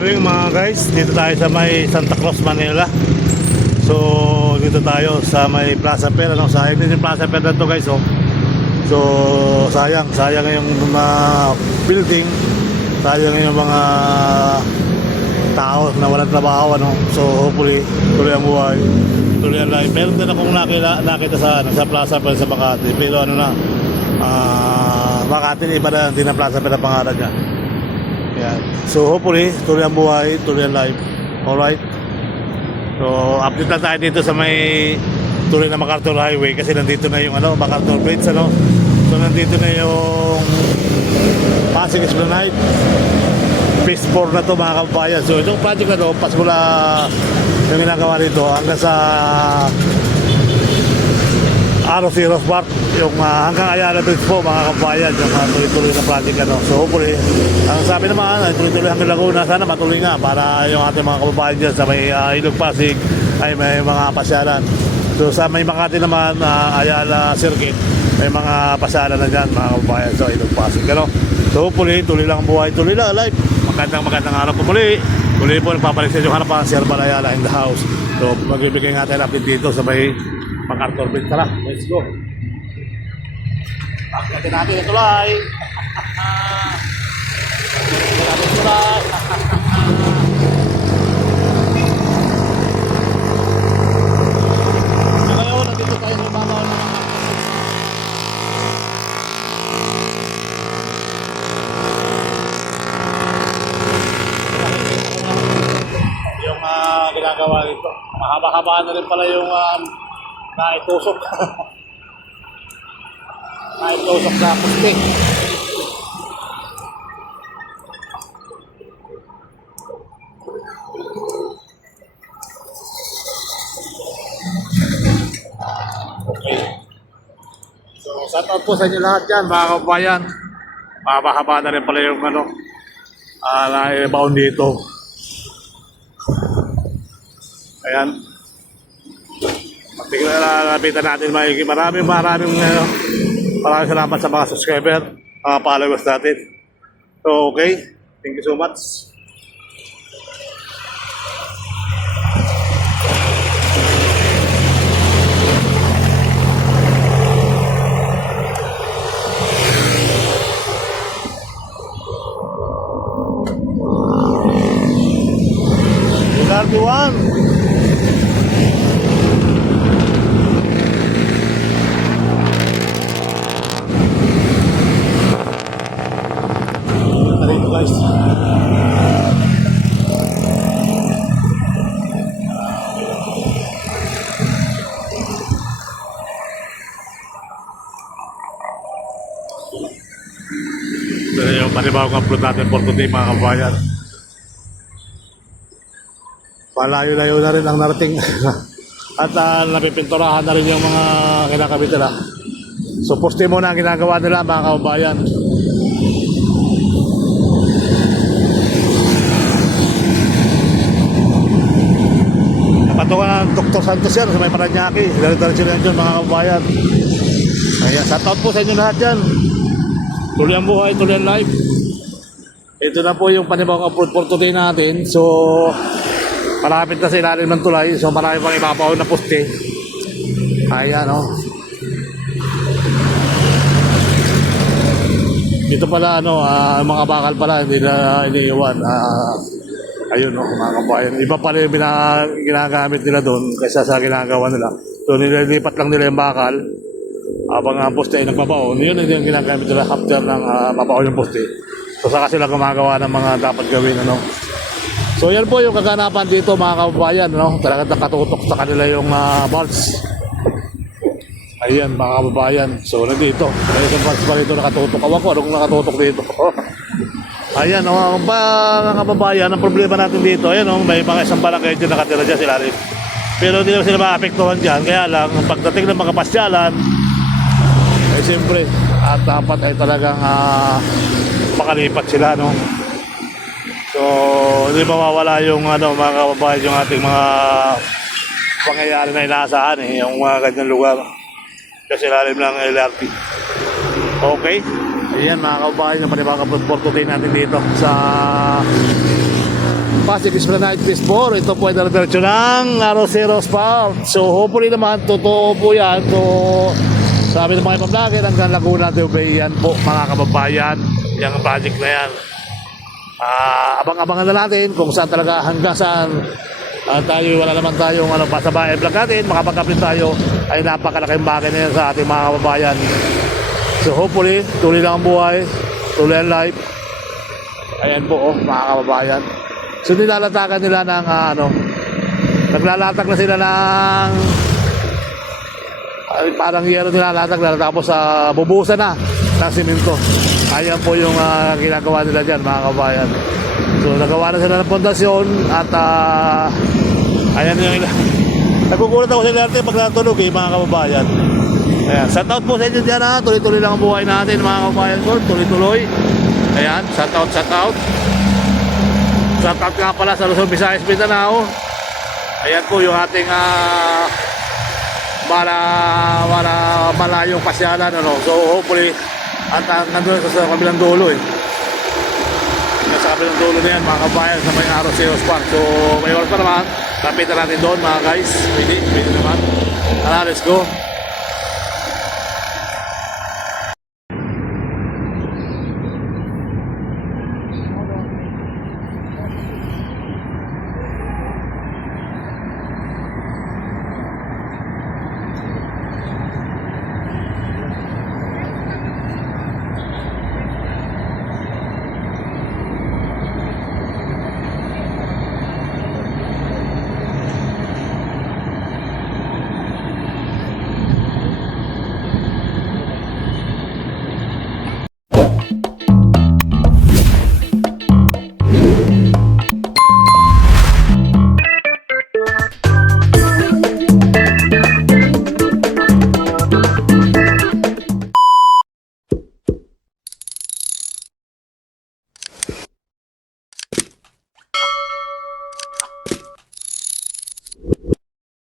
Morning mga guys, dito tayo sa may Santa Cruz, Manila. So dito tayo sa may Plaza Fair, ano? Sayang din yung Plaza Fair na to guys, oh. So sayang yung mga building, sayang yung mga tao na walang trabaho, ano. So hopefully tuloy ang buhay, tuloy ang life. Meron din akong nakita sa Plaza Fair sa Makati, pero ano na, Makati iba na, hindi na Plaza Fair ang pangalan niya. Yan. So hopefully tuloy ang buhay, tuloy ang life. Alright. So update na tayo dito sa may tuloy na MacArthur Highway kasi nandito na yung MacArthur Bridge, ano. So nandito na yung Pasig Esplanade Phase 4 na to mga kababayan. So itong project na to pasimula yung ginagawa dito hanggang sa ROC Ross Park, yung hanggang Ayala Bridge po mga kababayan, yung tuloy-tuloy na project, ano. So hopefully, ang sabi naman ay tuloy-tuloy hanggang Laguna, sana matuloy nga para yung ating mga kababayan dyan sa may Ilog Pasig ay may mga pasyalan. So sa may Makati naman, Ayala Circuit, may mga pasyalan na dyan mga kababayan sa Ilog Pasig, ano. So hopefully, tuloy lang ang buhay, tuloy lang life. Magandang araw po muli. Muli po nagpapalik sa inyong harapan, Sir Ayala in the house. So magbibigay nga tayo update dito sa may MacArthur Bridge. Tara, let's go. Bakit natin yung tulay. Bakit natin yung tulay. So ngayon, nandito tayo sa ibabaw ng yung ginagawa dito. Mahaba-haba na rin pala yung naitusok. Naitusok na pusti. Okay. So, shout out po sa inyo lahat yan, mga kabayan. Mahaba-haba na rin pala yung naibaon dito. Ayan. Tingnan na lapitan natin maigi. Maraming salamat sa mga subscriber, mga followers natin. So okay, thank you so much. Good everyone. Guys. Ito na yung panibawang upload natin for today mga kabayan. Palayo-layo na rin ang narating at napipinturahan na rin yung mga kinakabit nila. So poste muna ang ginagawa nila mga kabayan. Patungan ng Dr. Santos yan sa may Paranaque. Dali-dali yan dyan mga kabayan. Ayan, shout out po sa inyo lahat dyan. Tuloy ang buhay, tuloy ang life. Ito na po yung panibawang upload for today natin. So malapit na sa ilalim ng tulay. So marami pang ipapaw na poste. Ayan, oh. Dito pala mga bakal pala hindi na iniiwan. Ayun, mga kabayan. Iba pala yung ginagamit nila doon kaysa sa ginagawa nila. So nililipat lang nila yung bakal habang ang poste ay nagpapaon. Yun yung ginagamit nila after ng mapaon yung poste. So saka sila gumagawa ng mga dapat gawin, ano. So yan po yung kaganapan dito mga kabayan, no? Talagang nakatutok sa kanila yung bolts. Ayan mga kababayan. So nandito may isang bolts pa dito nakatutok. Awan ko anong nakatutok dito. Ayan, mga kababayan, ang problema natin dito, ayan, may mga isang barangay dyan nakatira dyan sila rin. Pero hindi naman sila maapektuhan dyan, kaya lang, pagdating ng mga pasyalan, ay siyempre, at dapat ay talagang makalipat sila, no. So, hindi mawawala yung, mga kababayan, yung ating mga pangyayari na inaasahan, yung mga ganyang lugar. Kasi lalim lang ng LRT. Okay. Ayan mga kababayan, yung panibang upload for today natin dito sa Pasig Esplanade Phase 4. Ito po ay dala-diretso ng Aroseros Park. So hopefully naman, totoo po yan. So sabi ng mga vlogger, hanggang Laguna de Bay yan po mga kababayan. Yung project na yan. Abang-abangan na natin kung saan talaga, hanggang saan tayo, wala naman tayong pasabay vlog natin, makapag-upload tayo. Ay napakalaking bagay na yan sa ating mga kababayan. So hopefully, tuloy lang ang buhay, tuloy ang life. Ayan po, mga kababayan. So nilalatagan nila ng naglalatag na sila ng parang yero nilalatag na, tapos bubuhusan na ng simento. Ayan po yung ginagawa nila dyan, mga kababayan. So nagawa na sila ng pundasyon at ayan yung nagugulat ako sa ilarte pag natulog mga kababayan. Ayan, shout out po sa inyo dyan tuloy-tuloy lang ang buhay natin mga kababayan ko, tuloy-tuloy. Ayan, shout out. Shout out nga pala sa Luzon, Visayas, Mindanao. Ayan po yung ating malayong pasyalan. So hopefully, at nandun sa kabilang dulo sa kabilang dulo na yan mga kabayan, sa may Aroseros Park. So may oras pa naman, lapitan natin doon mga guys. Pwede naman. Tara, let's go.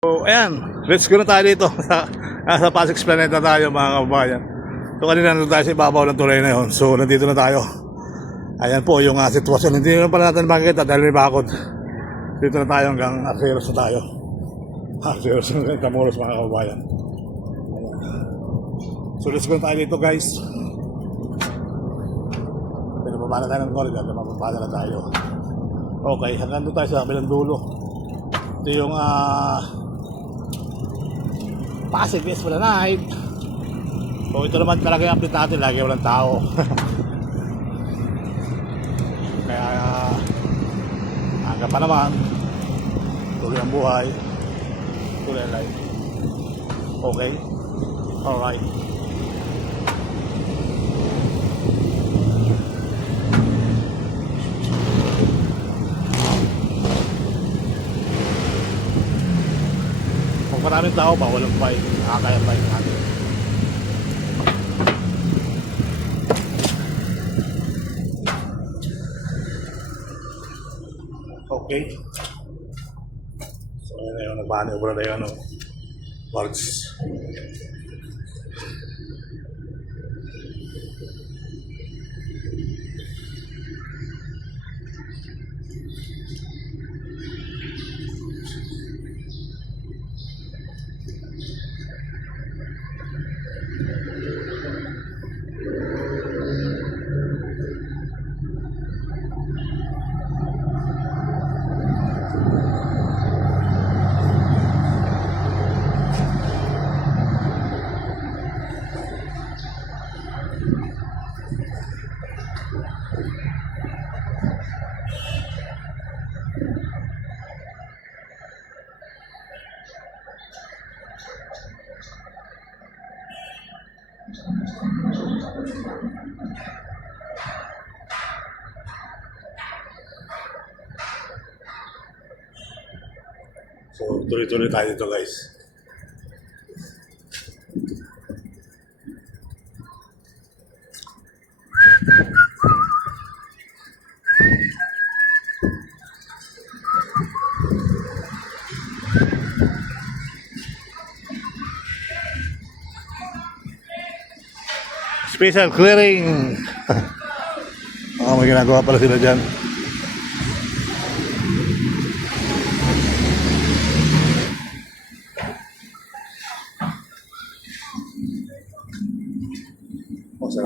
So, ayan, let's go na tayo dito sa Pasig Esplanade na tayo mga kababayan. So, kanina nandun tayo sa ibabaw ng tulay na yun. So, nandito na tayo. Ayan po yung sitwasyon. Hindi naman pala natin makikita dahil may bakod. Dito na tayo hanggang Arceros na tayo. Arceros na Tamoros mga kababayan. So, let's go na tayo dito guys. Pinapabala tayo ng corridor. Pinapabala na tayo. Okay, hanggang doon tayo sa kabilang dulo. Ito yung Pasig Esplanade. So ito naman talaga yung update natin, lagi walang tao. Kaya hanggang pa naman, tuloy ang buhay, tuloy ang life. Okay? Alright. Kung maraming tao ba, walang bike, nakakaya bike natin. Okay. So yun na yun, nagmanibra na yun, parts. So, tuloy-tuloy tayo dito guys. Special clearing. May ginagawa pala sila dyan.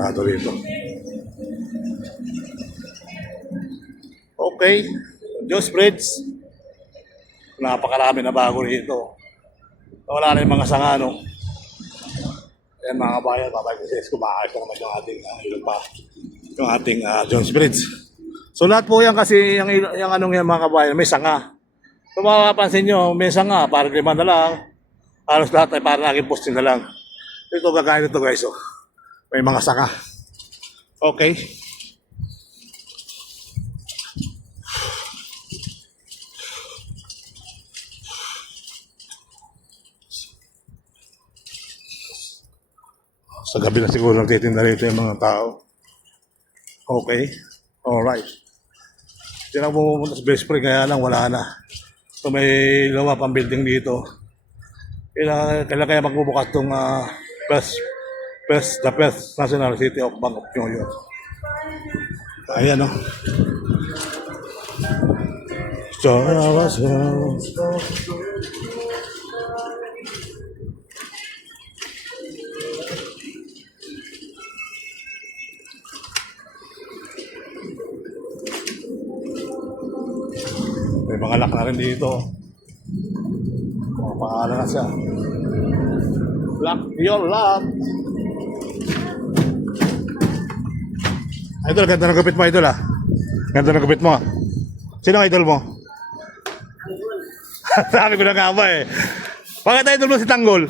sarado rito. Okay, Diyos Bridge. Napakarami na bago rito. Wala na yung mga sanga, no? Ayan mga kabayan, babay ko sa kumakas na naman yung ating yung ating Jones Bridge. So lahat po yan kasi yung anong yan mga kabayan, may sanga. Kung mapapansin nyo, may sanga, parang 5 na lang. Halos lahat ay parang naging posting na lang. Ito gagawin ito guys, oh. May mga sanga. Okay. Sa gabi na siguro nagtitinda rito yung mga tao. Okay. Alright. Diyan ako pumunta sa Best Spring, kaya lang wala na. So may luwa pang building dito. Kailan kaya magbubukas itong the First National City of Bank of New York. Ayan, no? May mga lock na rin dito. Mga pangalan na siya. Lock your lock. Idol, ganda ng gupit mo, idol ah. Ganda ng gupit mo. Sino ang idol mo? Sabi ko na nga ba eh. Bakit idol mo si Tanggol?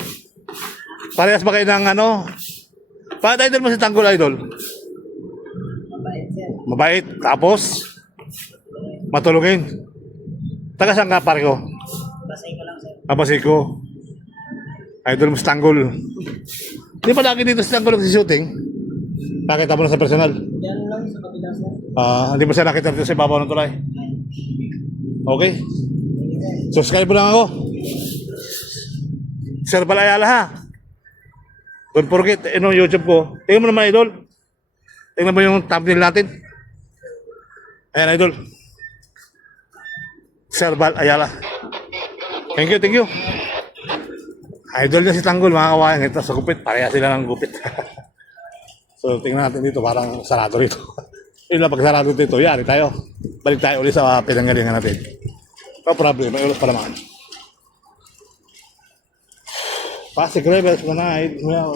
Parehas ba kayo ng ano? Bakit idol mo si Tanggol, idol? Mabait yan. Mabait. Tapos? Matulungin. Taga saan ka pare ko? Basay ko lang sir. Abasiko. Idol mo si Tanggol. Di ba lagi dito si Tanggol nag-shooting? Nakita mo na sa personal? Yan lang sa kabila sir. Hindi mo siya nakita dito sa ibabaw ng tulay? Okay. Subscribe mo lang ako. Sir Balayala ha. Don't forget, YouTube ko. Tingnan mo naman idol. Tingnan mo yung thumbnail natin. Ayan idol. Sir Bal Ayala. Thank you, thank you. Idol niya si Tanggol, mga kawayan. Ito sa gupit, pareha sila ng gupit. So, tingnan natin dito, parang sarado rito. Yun lang, pag sarado dito, yari tayo. Balik tayo ulit sa pinanggalingan natin. No problem, may ulit pa naman. Pasig Rebels, manahid. Well,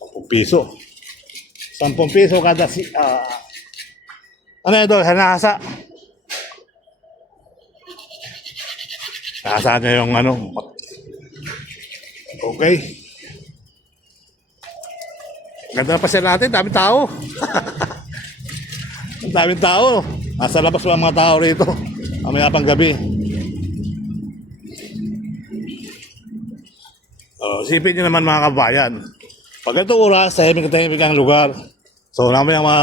10 piso. 10 piso kada ano ito? Hanasa. Nasa niya yung ano. Okay. Ganda na pa siya natin. Daming tao. Daming tao. Nasa labas pa ang mga tao rito. Mamaya pang gabi. Sipin nyo naman mga kabayan. Pag ito oras, tahimik-tahimik ang lugar. So namin ang mga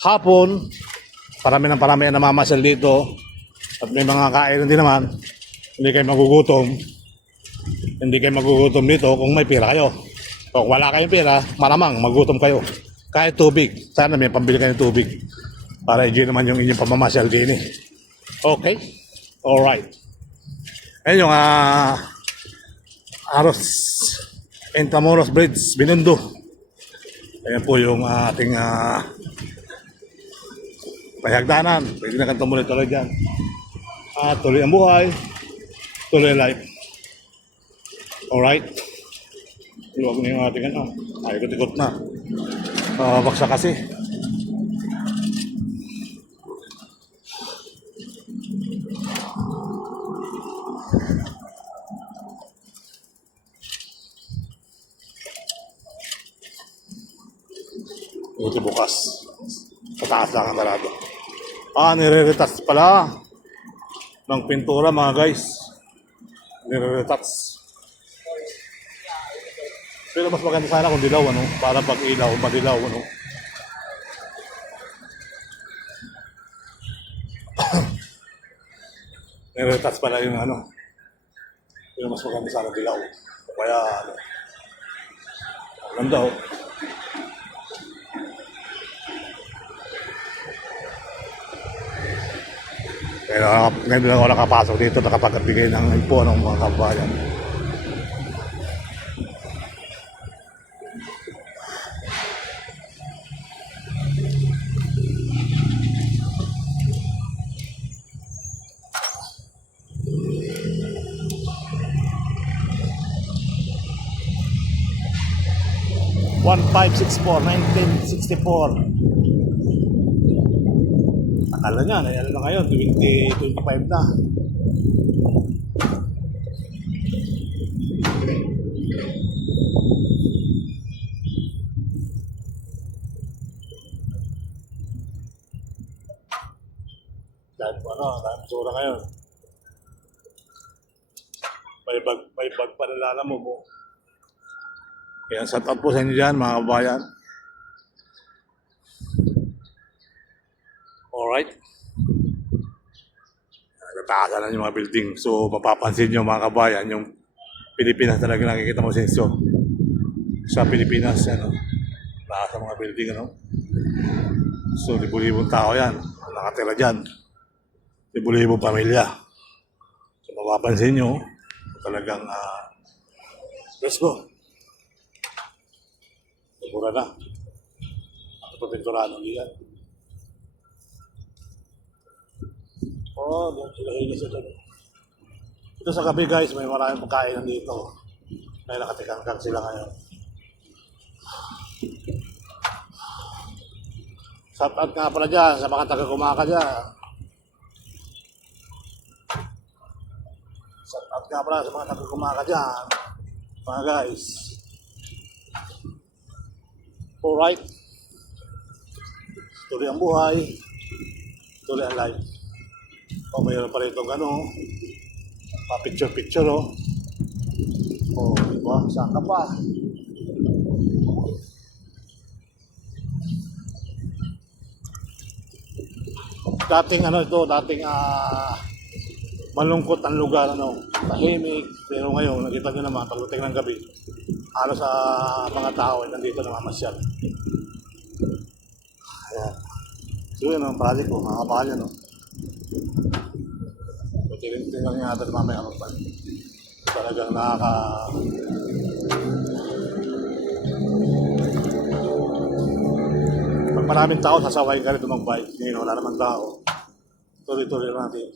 hapon, parami ang namamasyal dito. At may mga kain din naman. Hindi kayo magugutom. Hindi kayo magugutom dito kung may pera kayo. Kung wala kayong pera, maramang magutom kayo. Kahit tubig. Sana may pambili kayo ng tubig. Para i-enjoy naman yung inyong pamamasyal din eh. Okay? Alright. Ayun yung Aros Intramuros Bridge, Binondo. Ayan po yung ating pahagdanan. Pwede na kang tumuloy-tuloy dyan. Tuloy ang buhay. Tuloy ang life. Alright. Luwag na yung ating ikot-ikot na. Baksa kasi. Ito bukas. Pataas lang ang sarado. Nire-retouch pala. Ng pintura mga guys. Nire-retouch. Pero mas maganda sana kung dilaw, ano? Para pag ilaw, madilaw, ano? Nire-retouch pala yung ano. Pero mas maganda sana dilaw. Kaya ano. Ang ganda, oh. Ngayon lang ako nakapasok dito, nakapagbigay ng info ng mga kabayan. (1564) 1964. Akala niya, ano na ngayon, 2025 na. Dahil po dahil basura ngayon. May bag pa nalala mo po. Kaya shout out po sa inyo dyan, mga kabayan. Alright. Nataasan na yung mga building. So, mapapansin nyo mga kabayan, yung Pilipinas talaga nakikita mo senso. Sa Pilipinas, lahat ng mga building, So, libo-libong tao yan. Nakatira dyan. Libo-libong pamilya. So, mapapansin nyo, talagang, let's go. Mura na. Ito pa pinturado yan. Doon sila hilis ito. Ito sa gabi guys, may maraming pagkain dito. May nakatikangkang sila ngayon. Shout out nga pala dyan sa mga taga-Gumaka dyan. Shout out nga pala sa mga taga-Gumaka dyan. Mga guys. Alright. Tuloy ang buhay. Tuloy ang life. Mayroon pa rin itong pa-picture-picture diba? Saan ka pa? Dating malungkot ang lugar, tahimik. Pero ngayon, nakita nyo naman, pagdating ng gabi, halos sa mga tao ay nandito namamasyal. Ayan. So yun ang project ko, mga kabayan, Tiling-tiling lang yata na mamaya pa. Talagang Pag maraming tao, sasawayin ka rin mag-bike. Ngayon, wala namang tao. Tuloy-tuloy natin.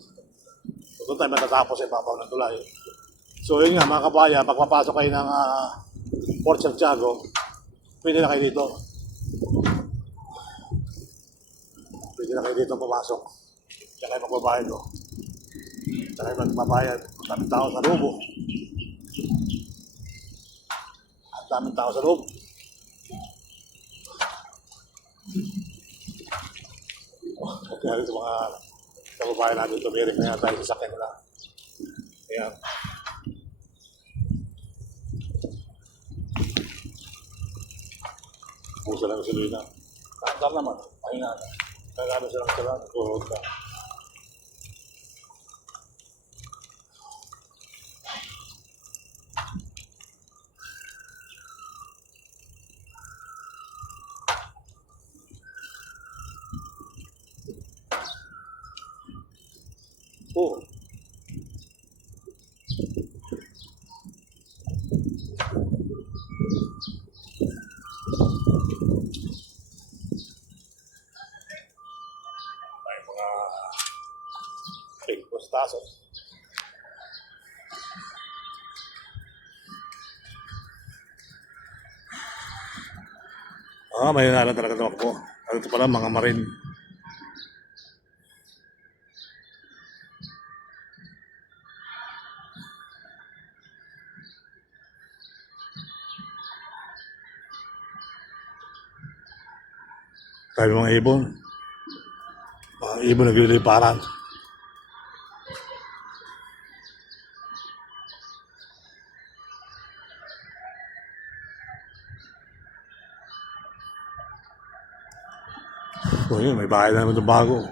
Doon tayo matatapos sa ibabaw ng tulay. So yun nga mga kabayan, pag papasok kayo ng Port Santiago, pwede na kayo dito. Pwede na kayo dito pumasok. Diyan kayo magbabayad ko. Diyan kayo magbabayad. Ang daming tao sa loob. Ang daming tao sa loob. Kaya rin sa mga kababayan natin tumirik na yata yung sasakyan nila. Ayan. Pusa lang sila yun. Kakar naman. Mahina na. Kaya namin silang sila. Nagkuhod na. Oh. May mga pagpostasos. May nalala talaga tumakbo. Ito pala mga marin. Kaya mga ibon. Mga ibon nagliliparan. So yun, may bahay na naman itong bago.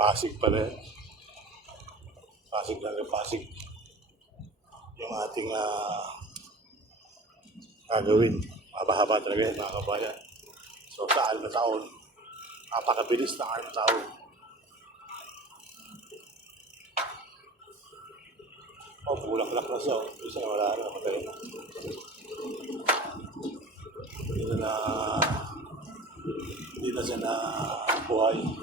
Pasig pala yan. Pasig lang yung Pasig. Yung ating gagawin. Mahaba-haba talaga yan mga kabayan. So sa 6 na taon, napakabilis na 6 na taon. Oh, bulaklak na siya. Isa wala na, namatay na. Hindi na siya na buhay.